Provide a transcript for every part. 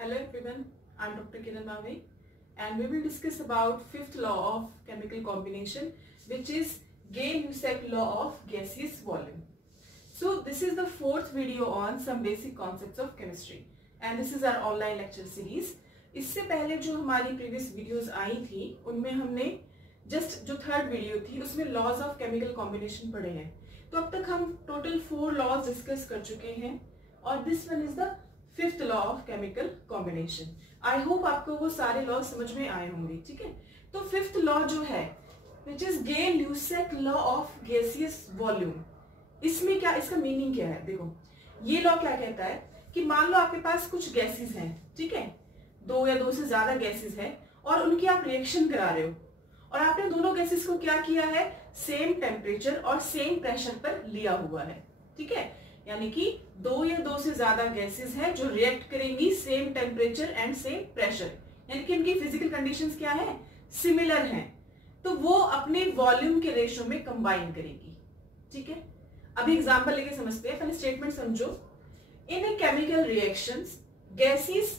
Hello everyone, I'm Dr. Kiran Bave and we will discuss about fifth law of chemical combination, which is Gay-Lussac law of gaseous volume. So this is the fourth video on some basic concepts of chemistry and this is our online lecture series. इससे पहले जो हमारी previous videos आई थी उनमें हमने just जो third video थी उसमें laws of chemical combination पढ़े हैं. तो अब तक हम total 4 laws discuss कर चुके हैं और this one is the fifth law of chemical combination. I hope आपको वो सारे laws समझ में आए होंगे. ठीक है, तो fifth law जो है which is Gay-Lussac law of gaseous volume, इसमें क्या, इसका मीनिंग क्या है? देखो ये लॉ क्या कहता है कि मान लो आपके पास कुछ गैसेस हैं, ठीक है, दो या दो से ज्यादा गैसेस हैं और उनकी आप रिएक्शन करा रहे हो और आपने दोनों गैसेस को क्या किया है, सेम टेम्परेचर और सेम प्रेशर पर लिया हुआ है. ठीक है, यानी कि दो या दो से ज्यादा गैसेस हैं जो रिएक्ट करेंगी same temperature and same pressure, यानी कि इनकी फिजिकल कंडीशंस क्या है, सिमिलर हैं, तो वो अपने वॉल्यूम के रेशो में कंबाइन करेगी. ठीक है, अभी एग्जांपल लेके समझते हैं, पहले स्टेटमेंट समझो. In a chemical reactions gases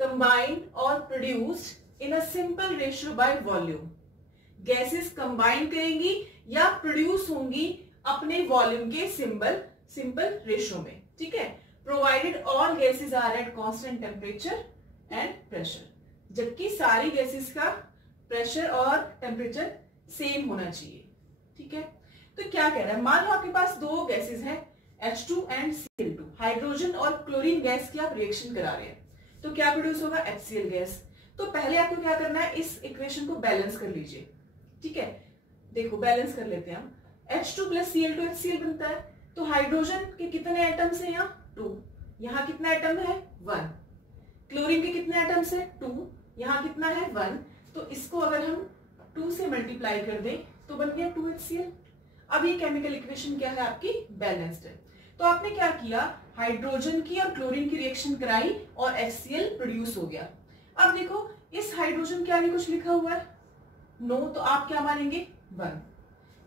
combined और produced in a simple ratio by volume. Gases combine करेंगी या प्रोड्यूस होंगी अपने वॉल्यूम के सिंपल रेशियो में. ठीक है, provided all gases are at constant temperature and pressure, जबकि सारी गैसेस का प्रेशर और टेम्परेचर सेम होना चाहिए. ठीक है, तो क्या कह रहा है, मान लो आपके पास दो गैसेस हैं H2 एंड Cl2, हाइड्रोजन और क्लोरीन गैस की आप रिएक्शन करा रहे हैं, तो क्या प्रोड्यूस होगा, HCl गैस. तो पहले आपको क्या करना है, इस इक्वेशन को बैलेंस कर लीजिए. ठीक है, देखो बैलेंस कर लेते हैं हम. H2 प्लस Cl2 HCl बनता है, तो हाइड्रोजन के कितने एटम्स हैं यहाँ, 2. यहाँ कितना एटम है, 1. क्लोरीन के कितने एटम्स है, 2. यहाँ कितना है, 1. तो इसको अगर हम 2 से मल्टीप्लाई कर दें तो बन गया 2HCl. अब ये केमिकल इक्वेशन क्या है आपकी, बैलेंस्ड है. तो आपने क्या किया, हाइड्रोजन की और क्लोरीन की रिएक्शन कराई और HCl प्रोड्यूस हो गया. अब देखो इस हाइड्रोजन के आगे कुछ लिखा हुआ है, नो, तो आप क्या मानेंगे, 1.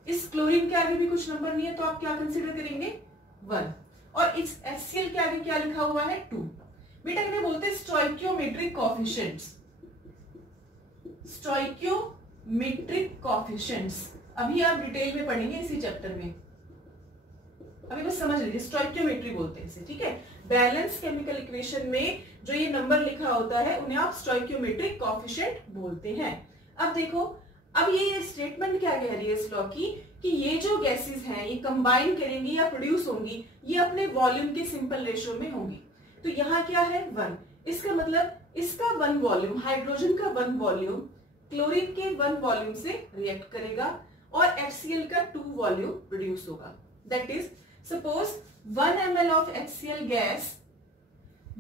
इस क्लोरीन के आगे भी कुछ नंबर नहीं है तो आप क्या कंसीडर करेंगे, 1. और इस HCl के आगे क्या लिखा हुआ है, 2. बेटा इन्हें बोलते हैं स्टोइकियोमेट्रिक कोएफिशिएंट्स. स्टोइकियोमेट्रिक कोएफिशिएंट्स अभी आप डिटेल में पढ़ेंगे इसी चैप्टर में, अभी बस समझ लीजिए. स्टोइकियोमेट्री बोलते हैं इसे. ठीक है, बैलेंस केमिकल इक्वेशन में जो ये नंबर लिखा होता है उन्हें आप स्टोइकियोमेट्रिक कोएफिशिएंट बोलते हैं. अब देखो, अब ये स्टेटमेंट क्या कह रही है इस लॉ की, कि ये जो गैसेस हैं ये कंबाइन करेंगी या प्रोड्यूस होंगी, ये अपने वॉल्यूम के सिंपल रेशियो में होंगी. तो यहाँ क्या है, 1. इसका मतलब इसका 1 वॉल्यूम, हाइड्रोजन का 1 वॉल्यूम क्लोरीन के 1 वॉल्यूम से रिएक्ट करेगा और HCl का 2 वॉल्यूम प्रोड्यूस होगा. That is, suppose 1 ml of HCl gas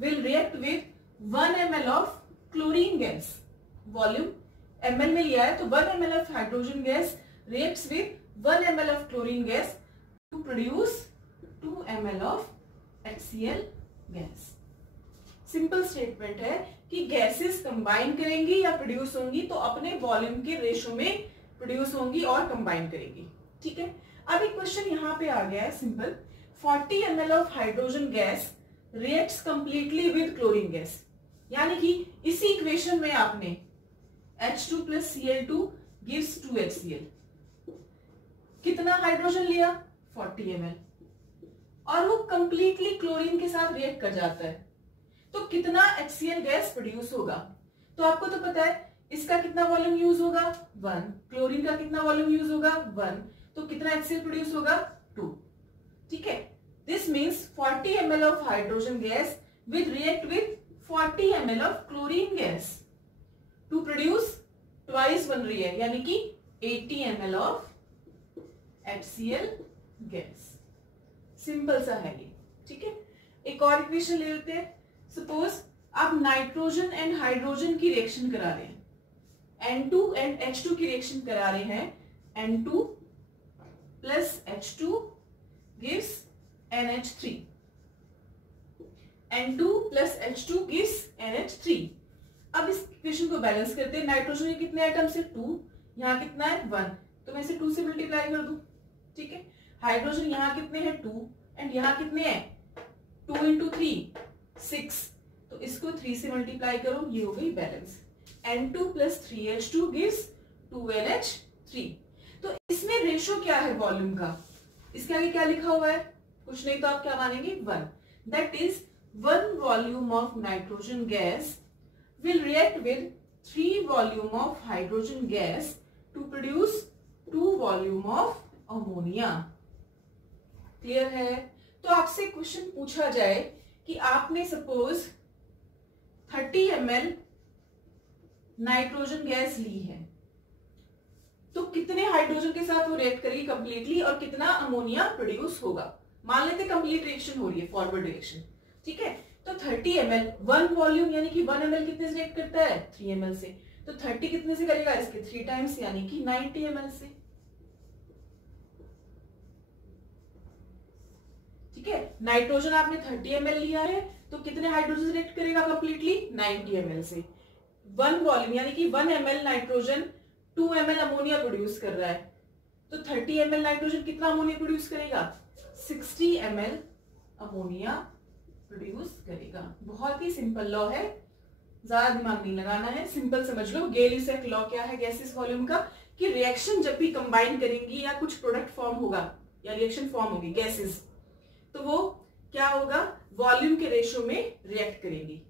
will react with 1 ml of chlorine gas. Volume ml में लिया है तो 1 ml of hydrogen gas reacts with 1 ml of chlorine gas to produce 2 ml of HCl gas. Simple statement है कि gases combine करेंगी या produce होंगी तो अपने वॉल्यूम के रेशो में प्रोड्यूस होंगी और कंबाइन करेंगी. ठीक है, अब एक क्वेश्चन यहाँ पे आ गया है simple. 40 ml of hydrogen gas reacts completely with chlorine gas, यानी कि इसी इक्वेशन में आपने H2 plus Cl2 gives 2HCl. कितना हाइड्रोजन लिया, 40 ml, और वो कंप्लीटली क्लोरीन के साथ रिएक्ट कर जाता है, तो कितना HCl गैस प्रोड्यूस होगा. तो आपको तो पता है इसका कितना वॉल्यूम यूज होगा, 1. क्लोरीन का कितना वॉल्यूम यूज होगा, 1. तो कितना HCl प्रोड्यूस होगा, 2. ठीक है, this means 40 ml of hydrogen gas will react with 40 ml of chlorine gas to produce twice बन रही है, यानी कि 80 ml of HCl gas. Simple सा है ये. ठीक है, एक और इक्वेशन ले लेते हैं. सपोज आप नाइट्रोजन एंड हाइड्रोजन की रिएक्शन करा रहे हैं, N2 एंड H2 की रिएक्शन करा रहे हैं. N2 plus H2 gives NH3. N2 plus H2 gives NH3. अब इस इक्वेशन को बैलेंस करते हैं. नाइट्रोजन के कितने एटम्स है, 2. यहाँ कितना है, 1. तो मैं इसे 2 से मल्टीप्लाई कर दूं. ठीक है, हाइड्रोजन यहाँ कितने हैं, 2, एंड यहाँ कितने हैं, 2 into 3 6. तो इस इसको 3 से मल्टीप्लाई करो, ये हो गई balance. N2 plus 3H2 gives 2NH3। तो इसमें रेशो क्या है वॉल्यूम का, इसके आगे क्या लिखा हुआ है, कुछ नहीं तो आप क्या मानेंगे 1। That is 1 volume of nitrogen gas will react with 3 volume of hydrogen gas to produce 2 volume of ammonia। Clear है? तो आपसे क्वेश्चन पूछा जाए कि आपने सपोज 30 ml नाइट्रोजन गैस ली है, तो कितने हाइड्रोजन के साथ वो रिएक्ट करेगी कंप्लीटली और कितना अमोनिया प्रोड्यूस होगा। मान लेते कंप्लीट रिएक्शन हो रही है, फॉरवर्ड रिएक्शन, ठीक है। तो 30 ml 1 वॉल्यूम यानी कि 1 ml कितने से रिएक्ट करता है 3 ml से, तो 30 कितने से करेगा, इसके 3 टाइम्स यानी कि 90 ml से, ठीक है। नाइट्रोजन आपने 30 ml लिया है तो कितने हाइड्रोजन रिएक्ट करेगा कंप्लीटली 90 ml से। 1 वॉल्यूम यानी कि 1 ml nitrogen 2 ml ammonia produce कर रहा है, तो 30 ml नाइट्रोजन कितना अमोनिया प्रोड्यूस करेगा 60 ml अमोनिया प्रोड्यूस करेगा। बहुत ही सिंपल लॉ है, ज्यादा दिमाग नहीं लगाना है, सिंपल समझ लो। गेल-यूसेक लॉ क्या है गैसेस वॉल्यूम का, कि रिएक्शन जब भी कंबाइन करेंगी या कुछ प्रोडक्ट फॉर्म होगा या रिएक्शन फॉर्म होगी गैसेस, तो वो क्या होगा वॉल्यूम के रेशो में रिएक्ट करेंगी।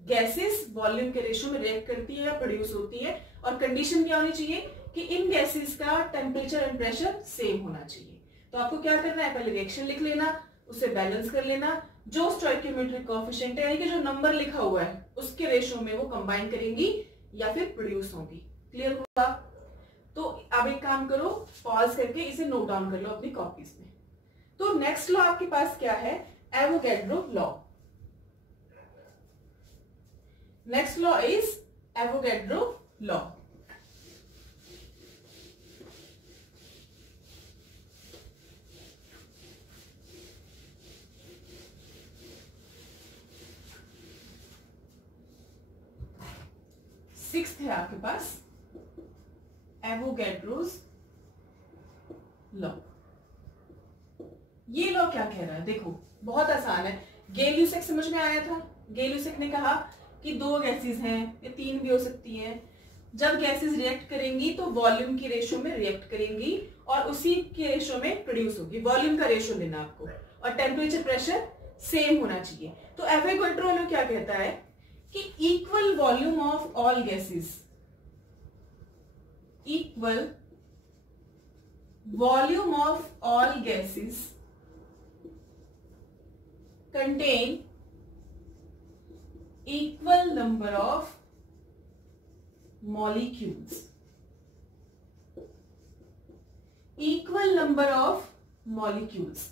गैसेस वॉल्यूम के रेशो में रिएक्ट करती है या प्रोड्यूस होती है, और कंडीशन क्या होनी चाहिए कि इन गैसेस का टेम्परेचर एंड प्रेशर सेम होना चाहिए। तो आपको क्या करना है, पहले रिएक्शन लिख लेना, उसे बैलेंस कर लेना, जो स्टोइकियोमेट्रिक कोएफिशिएंट है यानी कि जो नंबर लिखा हुआ है उसके रेशो में वो कंबाइन करेंगी या फिर प्रोड्यूस होंगी। क्लियर होगा? तो अब एक काम करो, पॉज करके इसे नोट डाउन कर लो अपनी कॉपीज में। तो नेक्स्ट लॉ आपके पास क्या है, Avogadro law. Next law is Avogadro law. Sixth है आपके पास एवोगैड्रोस लॉ। ये लॉ क्या कह रहा है, देखो बहुत आसान है। गेल-यूसेक समझ में आया था। गेल-यूसेक ने कहा कि 2 गैसेस हैं, ये 3 भी हो सकती हैं। जब गैसेस रिएक्ट करेंगी तो वॉल्यूम की रेशो में रिएक्ट करेंगी और उसी के रेशो में प्रोड्यूस होगी। वॉल्यूम का रेशो लेना आपको, और टेम्परेचर प्रेशर सेम होना चाहिए। तो एवोगैड्रो लॉ क्या कहता है कि equal volume of all gases, equal volume of all gases contain equal number of molecules, equal number of molecules।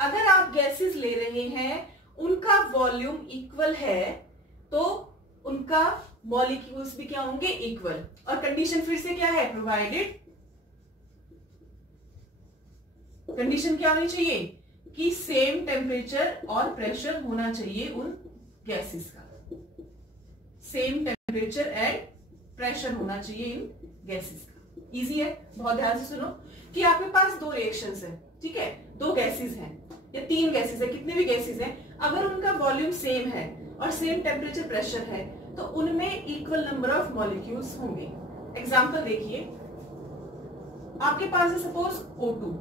अगर आप गैसेस ले रहे हैं उनका वॉल्यूम इक्वल है तो उनका मॉलिक्यूल्स भी क्या होंगे इक्वल। और कंडीशन फिर से क्या है, प्रोवाइडेड, कंडीशन क्या होनी चाहिए कि सेम टेम्परेचर और प्रेशर होना चाहिए उन गैसेस का, सेम टेम्परेचर एंड प्रेशर होना चाहिए इन गैसेस का। इजी है, बहुत ध्यान से सुनो कि आपके पास 2 रिएक्शंस हैं, ठीक है, 2 गैसेस हैं या 3 गैसेस है, कितने भी गैसेस हैं, अगर उनका वॉल्यूम सेम है और सेम टेम्परेचर प्रेशर है तो उनमें इक्वल नंबर ऑफ मॉलिक्यूल्स होंगे। एग्जांपल देखिए, आपके पास है सपोज O2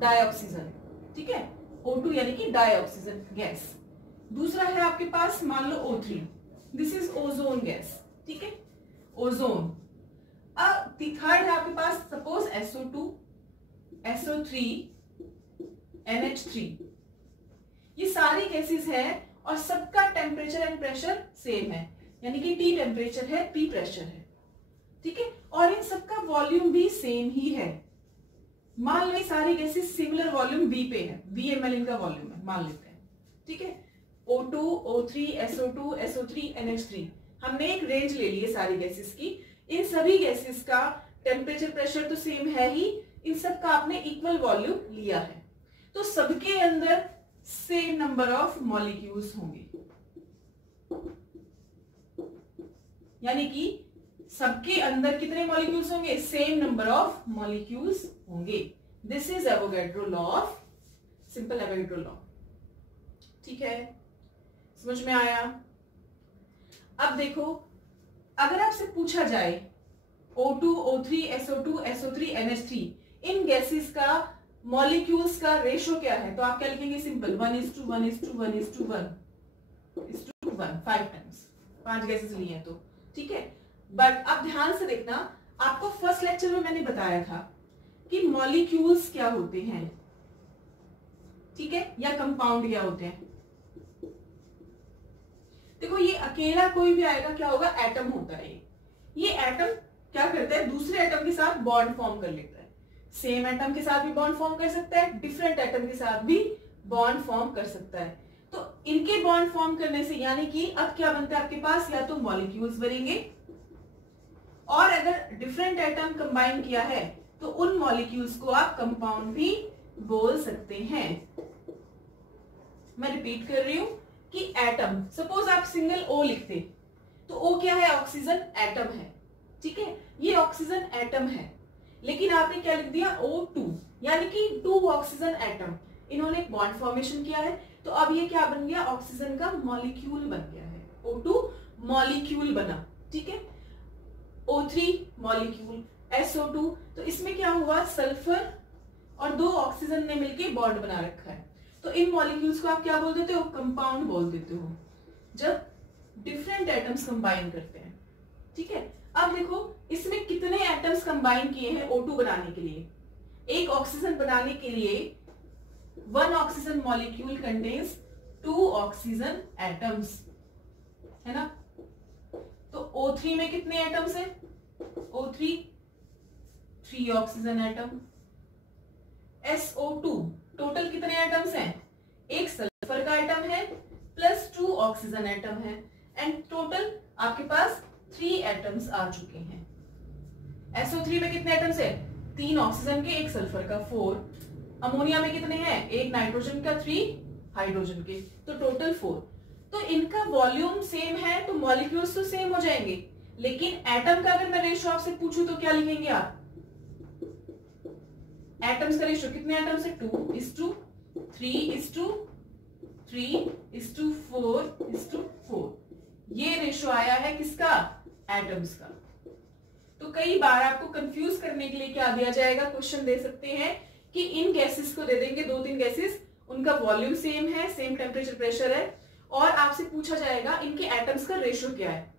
डाइऑक्सीजन, ठीक है, O2 यानी कि डाइऑक्सीजन गैस। दूसरा है आपके पास मान लो O3, this is ozone gas, ठीक है, ओजोन। अब थर्ड है आपके पास सपोज SO2, SO3, NH3। ये सारी गैसेस हैं और सबका टेम्परेचर एंड प्रेशर सेम है, यानी कि T टेम्परेचर है, P प्रेशर है, ठीक है, और इन सबका वॉल्यूम भी सेम ही है। मान लो सारी गैसेस सिमिलर वॉल्यूम V पे है, V ml इनका वॉल्यूम है मान लेते हैं, ठीक है, O2, O3, SO2, SO3, NH3। हमने एक रेंज ले ली है सारी गैसेस की। इन सभी गैसेस का टेम्परेचर प्रेशर तो सेम है ही, इन सब का आपने इक्वल वॉल्यूम लिया है, तो सबके अंदर सेम नंबर ऑफ मॉलिक्यूल्स होंगे, यानी कि सबके अंदर कितने मॉलिक्यूल्स होंगे, सेम नंबर ऑफ मॉलिक्यूल्स होंगे। This is Avogadro law of, simple Avogadro law, ठीक है, समझ में आया? अब देखो, अगर आपसे पूछा जाए O2, O3, SO2, SO3, NH3 इन गैसेस का मॉलिक्यूल्स का रेशो क्या है, तो आप क्या लिखेंगे? सिंपल 1:1:1:1:1:1 5 टाइम्स, 5 गैसेस लिए हैं तो ठीक है। बट अब ध्यान से देखना, आपको फर्स्ट लेक्चर में मैंने बताया था कि मॉलिक्यूल्स क्या होते हैं, ठीक है, या कंपाउंड क्या होते हैं। देखो ये अकेला कोई भी आएगा क्या होगा? एटम होता है। ये एटम क्या करता है? दूसरे एटम के साथ बॉन्ड फॉर्म कर लेता है। सेम एटम के साथ भी बॉन्ड फॉर्म कर सकता है, डिफरेंट एटम के साथ भी बॉन्ड फॉर्म कर सकता है। तो इनके बॉन्ड फॉर्म करने से यानी कि अब क्या बनता है आपके पास? या तो मॉलिक्यूल्स बनेंगे, और अगर डिफरेंट एटम कंबाइन किया है तो उन मॉलिक्यूल्स को आप कंपाउंड भी बोल सकते हैं। मैं रिपीट कर रही हूं कि एटम, सपोज आप सिंगल O लिखते तो O क्या है? ऑक्सीजन एटम है, ठीक है, ये ऑक्सीजन एटम है। लेकिन आपने क्या लिख दिया? O2, यानी कि 2 ऑक्सीजन एटम, इन्होंने बॉन्ड फॉर्मेशन किया है, तो अब ये क्या बन गया? ऑक्सीजन का मॉलिक्यूल बन गया है। O2 मॉलिक्यूल बना, ठीक है। O3 मॉलिक्यूल, SO2, तो इसमें क्या हुआ? सल्फर और 2 ऑक्सीजन ने मिलकर बॉन्ड बना रखा है। तो इन मॉलिक्यूल्स को आप क्या बोल देते हो? कंपाउंड बोल देते हो, जब डिफरेंट एटम्स कंबाइन करते हैं, ठीक है। अब देखो इसमें कितने एटम्स कंबाइन किए हैं O2 बनाने के लिए? एक ऑक्सीजन बनाने के लिए 1 oxygen molecule contains 2 oxygen atoms, है ना। तो O3 में कितने एटम्स हैं? O3 3 oxygen atom. SO2 total कितने एटम्स हैं? एक सल्फर का एटम है प्लस 2 ऑक्सीजन एटम है, एंड टोटल आपके पास 3 एटम्स आ चुके हैं। SO3 में कितने एटम्स है? 3 ऑक्सीजन के, 1 सल्फर का, 4। अमोनिया में कितने हैं? 1 नाइट्रोजन का, 3 हाइड्रोजन के, तो टोटल 4। तो इनका वॉल्यूम सेम है तो मॉलिक्यूल्स तो सेम हो जाएंगे, लेकिन एटम का अगर मैं रेशियो आपसे पूछूं तो क्या लिखेंगे आप? एटम्स का रेशियो कितने एटम्स है? 2:3:3:4:4। ये रेशियो आया है किसका? एटम्स का। तो कई बार आपको कंफ्यूज करने के लिए क्या दिया जाएगा? क्वेश्चन दे सकते हैं कि इन गैसेस को दे देंगे 2-3 गैसेस, उनका वॉल्यूम सेम है, सेम टेम्परेचर प्रेशर है, और आपसे पूछा जाएगा इनके एटम्स का रेशियो क्या है।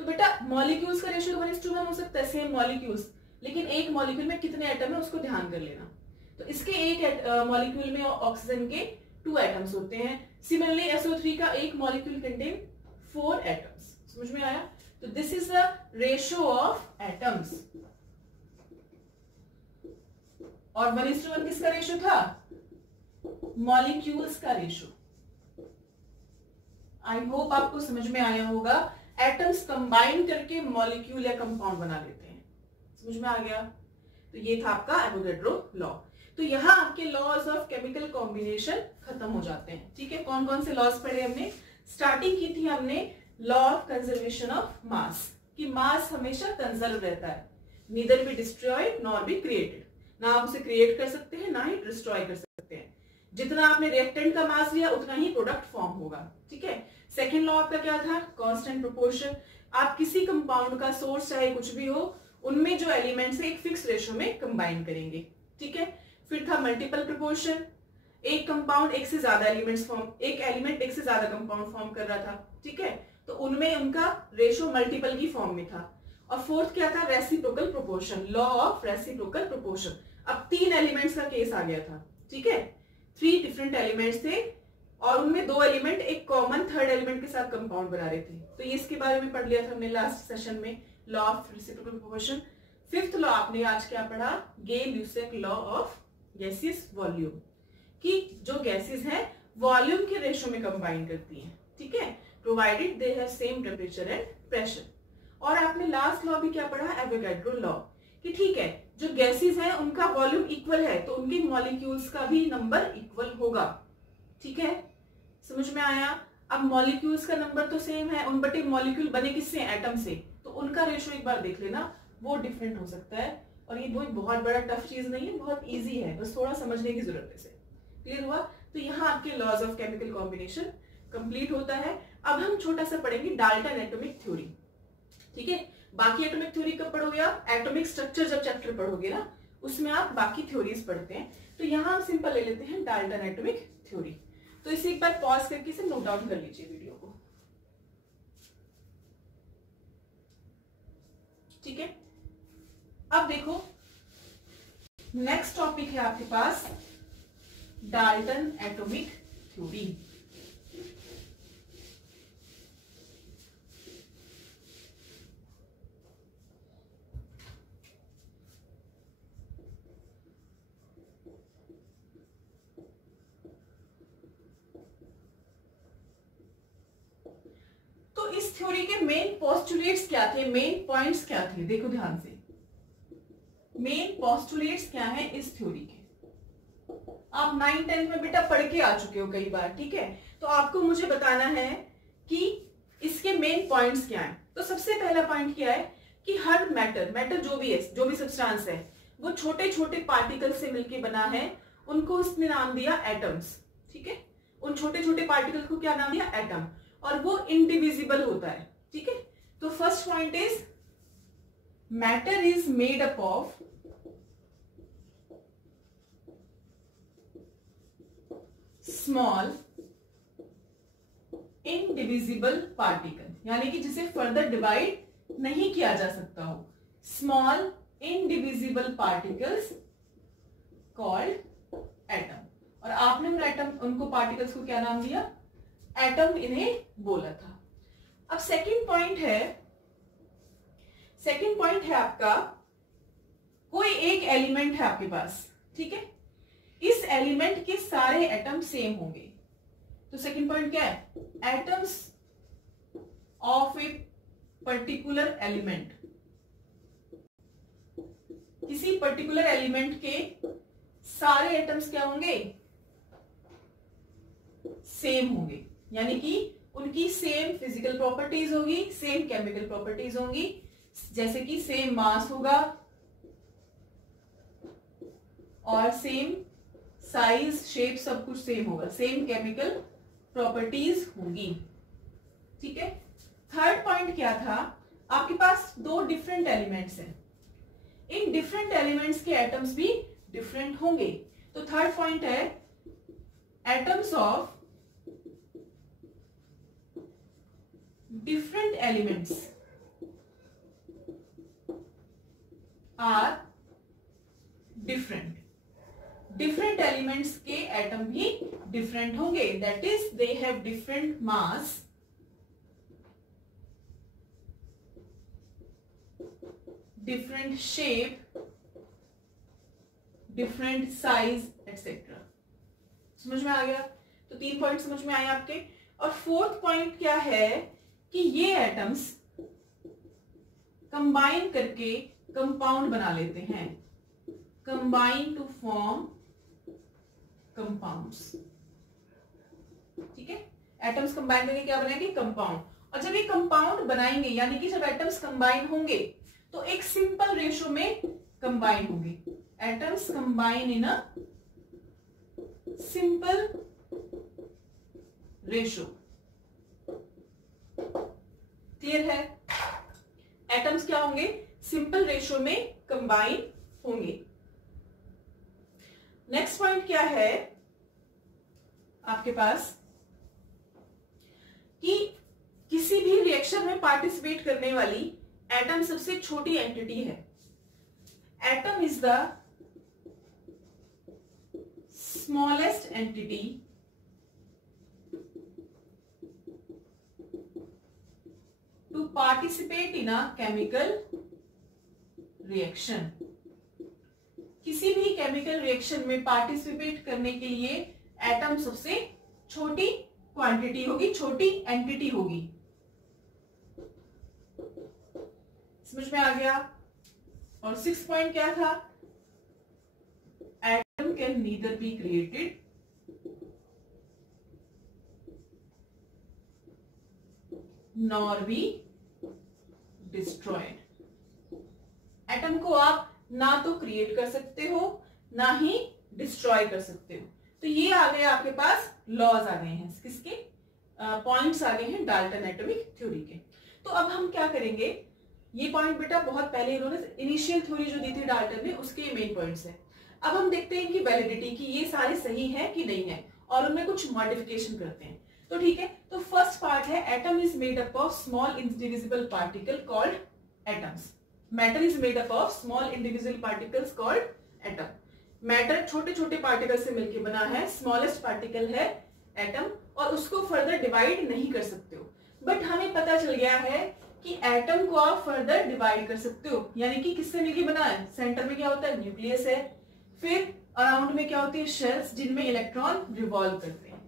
तो बेटा मॉलिक्यूल्स का रेशियो 1:1 हो सकता है, सेम मॉलिक्यूल्स, लेकिन एक मॉलिक्यूल में कितने एटम है उसको ध्यान कर लेना। तो इसके एक मॉलिक्यूल में ऑक्सीजन के 2 एटम्स होते हैं। सिमिलरली SO3 का एक मॉलिक्यूल कंटेन 4 एटम्स। समझ में आया? तो this is the ratio of atoms. और 1:1 किसका रेशियो था? मॉलिक्यूल्स का रेशियो। आई होप आपको समझ में आया होगा। एटम्स कंबाइन करके मॉलिक्यूल या कंपाउंड बना लेते हैं। समझ में आ गया? तो ये था आपका एवोगैड्रो लॉ। तो यहाँ आपके लॉज ऑफ केमिकल कॉम्बिनेशन खत्म हो जाते हैं, ठीक है। कौन कौन से लॉज पढ़े हमने? स्टार्टिंग की थी हमने law of conservation of mass, कि मास हमेशा कंजर्व रहता है, neither be destroyed nor be created. ना आप उसे क्रिएट कर सकते हैं ना ही डिस्ट्रॉय कर सकते हैं। जितना आपने रिएक्टेंट का मास लिया उतना ही प्रोडक्ट फॉर्म होगा, ठीक है। सेकेंड लॉ आपका क्या था? Constant proportion. आप किसी कंपाउंड का सोर्स चाहे कुछ भी हो, उनमें जो एलिमेंट्स है एक फिक्स रेशियो में कंबाइन करेंगे, ठीक है। फिर था मल्टीपल प्रोपोर्शन। एक कंपाउंड एक से ज्यादा एलिमेंट्स फॉर्म, एक एलिमेंट एक से ज्यादा कंपाउंड फॉर्म कर रहा था, ठीक है, तो उनमें उनका रेशियो मल्टीपल की फॉर्म में था। और फोर्थ क्या था? Reciprocal proportion, law of reciprocal proportion. अब 3 एलिमेंट्स का केस आ गया था, ठीक है। 3 डिफरेंट एलिमेंट्स थे और उनमें 2 एलिमेंट एक कॉमन थर्ड एलिमेंट के साथ कंपाउंड बना रहे थे। तो ये इसके बारे में पढ़ लिया था हमने लास्ट सेशन में, law of reciprocal proportion. Fifth law आपने आज क्या पढ़ा? गे-ल्यूसेक लॉ ऑफ गैसियस वॉल्यूम, कि जो गैसेस हैं वॉल्यूम के रेशियो में कंबाइन करती हैं, ठीक है, provided they have same temperature and pressure. और आपने लास्ट लॉ भी क्या पढ़ा? एवोगैड्रो लॉ, कि ठीक है जो गैसेस हैं उनका वॉल्यूम इक्वल है तो उनके मॉलिक्यूल्स का भी नंबर इक्वल होगा, ठीक है। समझ में आया? अब मॉलिक्यूल्स का नंबर तो सेम है, उन बटे मॉलिक्यूल बने किससे? एटम से, तो उनका रेशियो एक बार देख लेना, वो डिफरेंट हो सकता है। और ये बहुत बड़ा टफ चीज नहीं है, बहुत इजी है, बस थोड़ा समझने की जरूरत है इसे। क्लियर हुआ? तो यहाँ आपके laws of chemical combination complete होता है। अब हम छोटा सा पढ़ेंगे डाल्टन एटॉमिक थ्योरी, ठीक है। बाकी एटॉमिक थ्योरी कब पढ़ोगे आप, एटॉमिक स्ट्रक्चर जब चैप्टर पढ़ोगे ना, उसमें आप बाकी थ्योरीज पढ़ते हैं। तो यहाँ हम सिंपल ले लेते हैं डाल्टन एटॉमिक थ्योरी। तो इसे एक बार पॉज करके इसे नोट डाउन कर लीजिए वीडियो को, ठीक है। अब देखो नेक्स्ट टॉपिक है आपके पास डाल्टन एटॉमिक थ्योरी। तो इस थ्योरी के मेन पोस्टुलेट्स क्या थे, मेन पॉइंट्स क्या थे, देखो ध्यान से। मेन पोस्टुलेट्स क्या है इस थ्योरी के, आप 9-10 में बेटा पढ़ के आ चुके हो कई बार, ठीक है। तो आपको मुझे बताना है कि इसके मेन पॉइंट्स क्या हैं। तो सबसे पहला पॉइंट क्या है कि हर मैटर जो भी है, जो भी सब्सटेंस है, वो छोटे छोटे पार्टिकल से मिलकर बना है। उनको इसने नाम दिया एटम्स, ठीक है। उन छोटे छोटे पार्टिकल को क्या नाम दिया, एटम। और वो इंडिविजिबल होता है, ठीक है। तो first point is matter is made up of small indivisible particle, यानी कि जिसे फर्दर डिवाइड नहीं किया जा सकता हो। Small indivisible particles called atom. और आपने उनको पार्टिकल्स को क्या नाम दिया, एटम इन्हें बोला था। अब सेकंड पॉइंट है आपका, कोई एक एलिमेंट है आपके पास, ठीक है। इस एलिमेंट के सारे एटम सेम होंगे। तो सेकंड पॉइंट क्या है, atoms of a particular element, किसी पर्टिकुलर एलिमेंट के सारे एटम्स क्या होंगे, सेम होंगे। यानी कि उनकी सेम फिजिकल प्रॉपर्टीज होगी, सेम केमिकल प्रॉपर्टीज होंगी, जैसे कि सेम मास होगा और सेम साइज, शेप, सब कुछ सेम होगा, सेम केमिकल प्रॉपर्टीज होंगी, ठीक है। थर्ड पॉइंट क्या था, आपके पास दो डिफरेंट एलिमेंट्स हैं, इन डिफरेंट एलिमेंट्स के एटम्स भी डिफरेंट होंगे। तो थर्ड पॉइंट है atoms of different elements are different. Different elements के एटम भी डिफरेंट होंगे, that is they have different mass, different shape, different size etcetera. समझ में आ गया? तो 3 पॉइंट समझ में आए आपके। और फोर्थ पॉइंट क्या है कि ये एटम्स कंबाइन करके कंपाउंड बना लेते हैं, कंबाइन टू फॉर्म कंपाउंड्स, ठीक है। एटम्स कंबाइन करके क्या बनाएंगे, कंपाउंड। और जब ये कंपाउंड बनाएंगे, यानी कि जब एटम्स कंबाइन होंगे तो एक सिंपल रेशो में कंबाइन होंगे। Atoms combine in a simple ratio, clear है? एटम्स क्या होंगे, सिंपल रेशो में कंबाइन होंगे। नेक्स्ट पॉइंट क्या है आपके पास कि किसी भी रिएक्शन में पार्टिसिपेट करने वाली एटम सबसे छोटी एंटिटी है। Atom is the smallest entity to participate in a chemical reaction। किसी भी केमिकल रिएक्शन में पार्टिसिपेट करने के लिए एटम सबसे छोटी क्वांटिटी होगी, छोटी एंटिटी होगी। समझ में आ गया? और 6 पॉइंट क्या था, atom can neither be created nor be destroyed. Atom को आप ना तो क्रिएट कर सकते हो, ना ही डिस्ट्रॉय कर सकते हो। तो ये आ गए आपके पास लॉज आ गए हैं किसके, पॉइंट्स आ गए हैं डाल्टन एटॉमिक थ्योरी के। तो अब हम क्या करेंगे, ये पॉइंट बेटा बहुत पहले इन्होंने इनिशियल थ्योरी जो दी थी डाल्टन ने उसके मेन पॉइंट्स हैं। अब हम देखते हैं कि वैलिडिटी की ये सारे सही है कि नहीं है और उनमें कुछ मॉडिफिकेशन करते हैं। तो ठीक है, तो फर्स्ट पार्ट है atom is made up of small indivisible particle called atoms. Matter is made up of small individual particles called atom. Matter छोटे छोटे पार्टिकल से मिलकर बना है, स्मॉलेस्ट पार्टिकल है एटम, और उसको फर्दर डिवाइड नहीं कर सकते हो। बट हमें पता चल गया है कि एटम को आप फर्दर डिवाइड कर सकते हो, यानी कि किससे मिलकर बना है, सेंटर में क्या होता है, न्यूक्लियस है, फिर अराउंड में क्या होती है, शेल्स जिनमें इलेक्ट्रॉन रिवॉल्व करते हैं।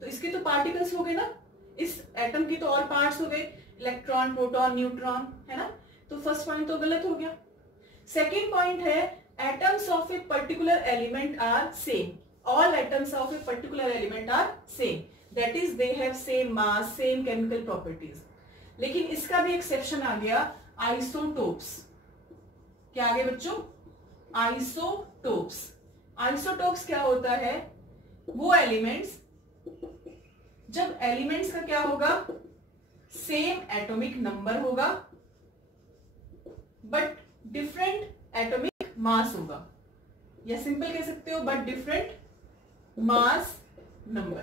तो इसके तो पार्टिकल्स हो गए ना, इस एटम के तो और पार्ट्स हो गए, इलेक्ट्रॉन, प्रोटॉन, न्यूट्रॉन, है ना। तो फर्स्ट पॉइंट तो गलत हो गया। सेकेंड पॉइंट है atoms of a particular element are same. All atoms of a particular element are same, that is they have same mass, same chemical properties. लेकिन इसका भी एक्सेप्शन आ गया, आइसोटोप्स। क्या आ गया बच्चों, आइसोटोप्स। आइसोटोप्स क्या होता है, वो एलिमेंट्स जब एलिमेंट्स का क्या होगा, सेम एटॉमिक नंबर होगा बट डिफरेंट एटॉमिक मास होगा, या सिंपल कह सकते हो बट डिफरेंट मास नंबर।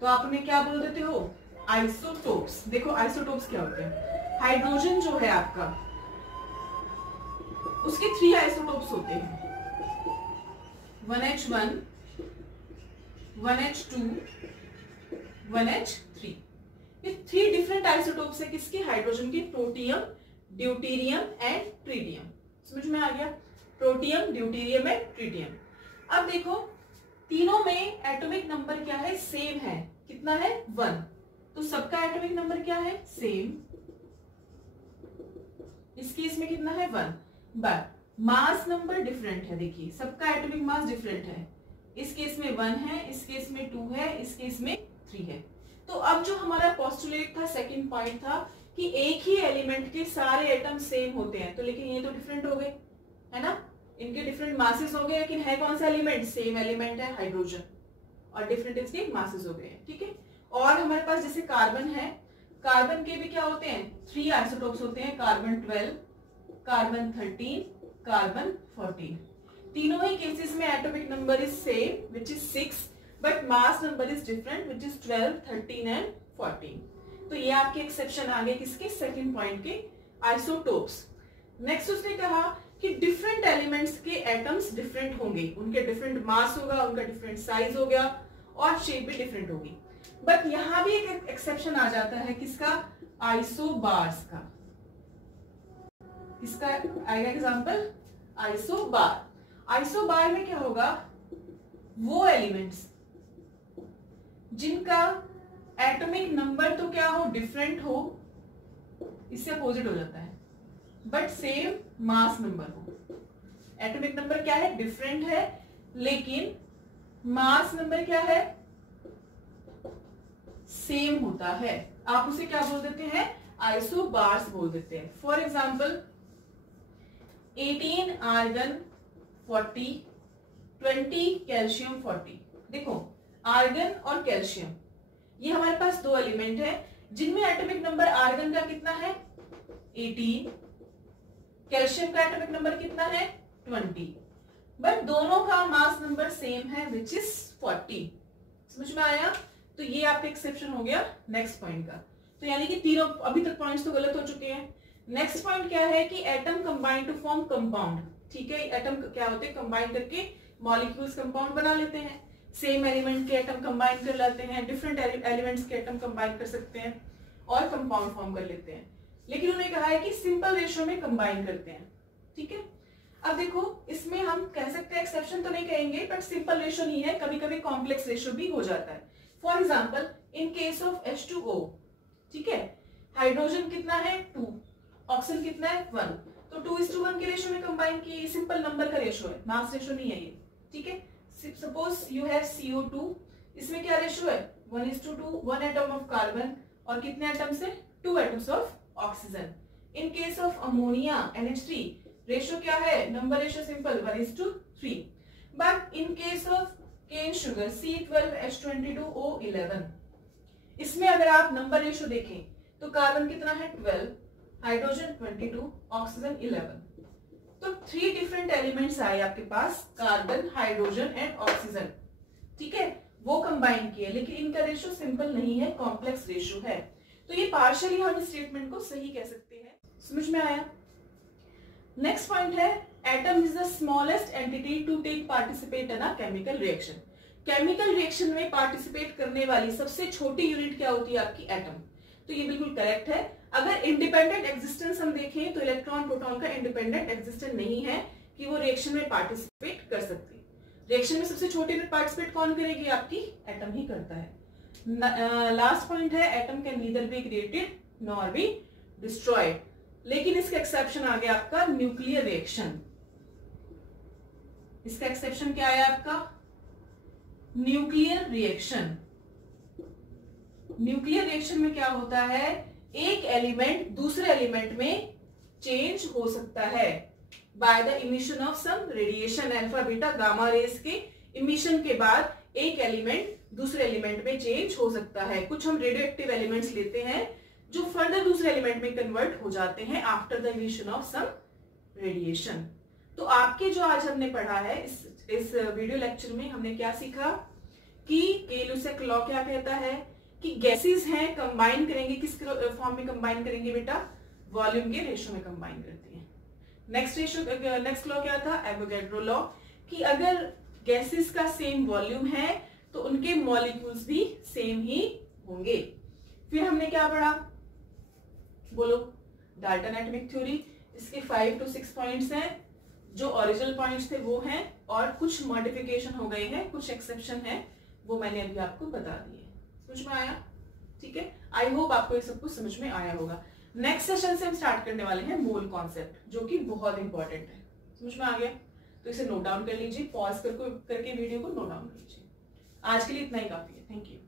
तो आप उन्हें क्या बोल देते हो, आइसोटोप्स। देखो आइसोटोप्स क्या होते हैं, हाइड्रोजन जो है आपका, उसके 3 आइसोटोप्स होते हैं, 1H1, 1H2, 1H3। ये 3 डिफरेंट आइसोटोप्स है किसके, हाइड्रोजन के, प्रोटियम, ड्यूटेरियम एंड ट्रिटियम। समझ में आ गया, प्रोटियम, ड्यूटेरियम एंड ट्रिटियम। अब देखो तीनों में एटॉमिक नंबर क्या है, सेम है, कितना है, 1। तो सबका एटॉमिक नंबर क्या है, सेम। इस केस में कितना है, 1। बट मास नंबर डिफरेंट है, देखिए सबका एटॉमिक मास डिफरेंट है। इस केस में 1 है, इस केस में 2 है, इस केस में 3 है। तो अब जो हमारा पोस्टुलेट था, सेकंड पॉइंट था कि एक ही एलिमेंट के सारे एटम सेम होते हैं, तो लेकिन ये तो डिफरेंट हो गए, है ना, इनके डिफरेंट मासेस हो गए, लेकिन है कौन सा एलिमेंट, सेम एलिमेंट है हाइड्रोजन, और डिफरेंट इसके मासेस हो गए, ठीक है। और हमारे पास जैसे कार्बन है, कार्बन के भी क्या होते हैं, 3 आइसोटोप्स होते हैं, कार्बन 12, कार्बन 13, कार्बन 14। तीनों ही केसेस में atomic number is same which is 6, but mass number is different which is 12, 13 and 14। तो ये आपके एक्सेप्शन आ गए किसके, सेकंड पॉइंट के, आइसोटोप्स। नेक्स्ट उसने कहा कि डिफरेंट एलिमेंट्स के एटम्स डिफरेंट होंगे, उनके डिफरेंट मास होगा, उनका डिफरेंट साइज हो गया और शेप भी डिफरेंट होगी। बट यहां भी एक एक्सेप्शन आ जाता है, किसका, आइसोबार्स का। किसका आएगा एग्जांपल, आइसोबार। आइसोबार में क्या होगा, वो एलिमेंट्स जिनका एटॉमिक नंबर तो क्या हो, डिफरेंट हो, इससे अपोजिट हो जाता है, बट सेम मास नंबर हो। एटॉमिक नंबर क्या है, डिफरेंट है, लेकिन मास नंबर क्या है, सेम होता है। आप उसे क्या बोल देते हैं, आइसोबार्स बोल देते हैं। For example 18 argon 40, 20 calcium 40। देखो आर्गन और कैल्शियम ये हमारे पास 2 एलिमेंट है जिनमें एटॉमिक नंबर आर्गन का कितना है, 18, कैल्शियम का एटॉमिक नंबर कितना है, 20, बट दोनों का मास नंबर सेम है विच इज 40। समझ में आया। तो ये आपका एक्सेप्शन हो गया नेक्स्ट पॉइंट का। तो यानी कि तीनों अभी तक पॉइंट्स तो गलत हो चुके हैं। नेक्स्ट पॉइंट क्या है कि atom combine to form compound. ठीक है, एटम क्या होते हैं, कंबाइन करके मॉलिक्यूल्स कंपाउंड बना लेते हैं। सेम एलिमेंट के एटम कंबाइन कर लेते हैं, डिफरेंट एलिमेंट्स के एटम कंबाइन कर सकते हैं और कंपाउंड फॉर्म कर लेते हैं। लेकिन उन्होंने कहा है कि सिंपल रेशियो में कंबाइन करते हैं। ठीक है, अब देखो इसमें हम कह सकते हैं, एक्सेप्शन तो नहीं कहेंगे, बट सिंपल रेशियो नहीं है, कभी कभी कॉम्प्लेक्स रेशियो भी हो जाता है। For example in case of H2O, ठीक है, हाइड्रोजन कितना है 2, ऑक्सीजन कितना है 1, तो 2:1 के रेशियो में कंबाइन किए। सिंपल नंबर का रेशियो है, मास रेशियो नहीं है ये। ठीक है, सपोज यू हैव CO2, इसमें क्या रेशियो है 1:2, 1 एटम ऑफ कार्बन और कितने एटम्स है 2 atoms of oxygen. In case of ammonia NH3 ratio क्या है, number ratio simple 1:3। But in case of cane sugar C12H22O11, इसमें अगर आप नंबर रेशियो देखें तो कार्बन कितना है 12, हाइड्रोजन 22, ऑक्सीजन 11। तो 3 डिफरेंट एलिमेंट्स आए आपके पास, कार्बन, हाइड्रोजन एंड ऑक्सीजन, ठीक है, वो कंबाइन किए, लेकिन इनका रेशियो सिंपल नहीं है, कॉम्प्लेक्स रेशियो है। तो ये पार्शियली हम इस स्टेटमेंट को सही कह सकते हैं। समझ में आया? नेक्स्ट पॉइंट है, atom is the smallest entity to take participate in a chemical reaction. Chemical reaction में पार्टिसिपेट करने वाली सबसे छोटी यूनिट क्या होती है? आपकी एटम। तो ये बिल्कुल करेक्ट है। अगर इंडिपेंडेंट एग्जिस्टेंस हम देखें तो इलेक्ट्रॉन प्रोटॉन का इंडिपेंडेंट एग्जिस्टेंस नहीं है कि वो रिएक्शन में पार्टिसिपेट कर सकती। रिएक्शन में सबसे छोटी यूनिट पार्टिसिपेट कौन करेगी? आपकी एटम ही करता है। लास्ट पॉइंट है, atom can neither be created nor be destroyed. लेकिन इसका एक्सेप्शन आ गया आपका न्यूक्लियर रिएक्शन। इसका एक्सेप्शन क्या है आपका? Nuclear reaction. न्यूक्लियर रिएक्शन में क्या होता है? एक एलिमेंट दूसरे एलिमेंट में चेंज हो सकता है by the emission of some radiation, alpha beta gamma rays के इमिशन के बाद एक एलिमेंट दूसरे एलिमेंट में चेंज हो सकता है। कुछ हम रेडियो एक्टिव एलिमेंट्स लेते हैं जो फर्दर दूसरे एलिमेंट में कन्वर्ट हो जाते हैं after the emission of some radiation. तो आपके जो आज हमने पढ़ा है इस वीडियो लेक्चर में हमने क्या सीखा कि के-लुसेक लॉ क्या कहता है कि गैसेस हैं, कंबाइन करेंगे, किस फॉर्म में कंबाइन करेंगे बेटा? वॉल्यूम के रेशियो में कंबाइन करते हैं। नेक्स्ट लॉ क्या था? एवोगैड्रो लॉ, कि अगर गैसेस का सेम वॉल्यूम है तो उनके मॉलिक्यूल्स भी सेम ही होंगे। फिर हमने क्या पढ़ा? बोलो, डाल्टन एटॉमिक थ्योरी। इसके 5 to 6 पॉइंट्स हैं। जो ओरिजिनल पॉइंट्स थे वो हैं और कुछ मॉडिफिकेशन हो गए हैं, कुछ एक्सेप्शन है, वो मैंने अभी आपको बता दिए। समझ में आया? ठीक है, आई होप आपको ये सब कुछ समझ में आया होगा। नेक्स्ट सेशन से हम स्टार्ट करने वाले हैं मोल कॉन्सेप्ट, जो कि बहुत इंपॉर्टेंट है। समझ में आ गया? तो इसे नोट डाउन कर लीजिए, पॉज करके वीडियो को नोट डाउन कीजिए। आज के लिए इतना ही काफी है। Thank you.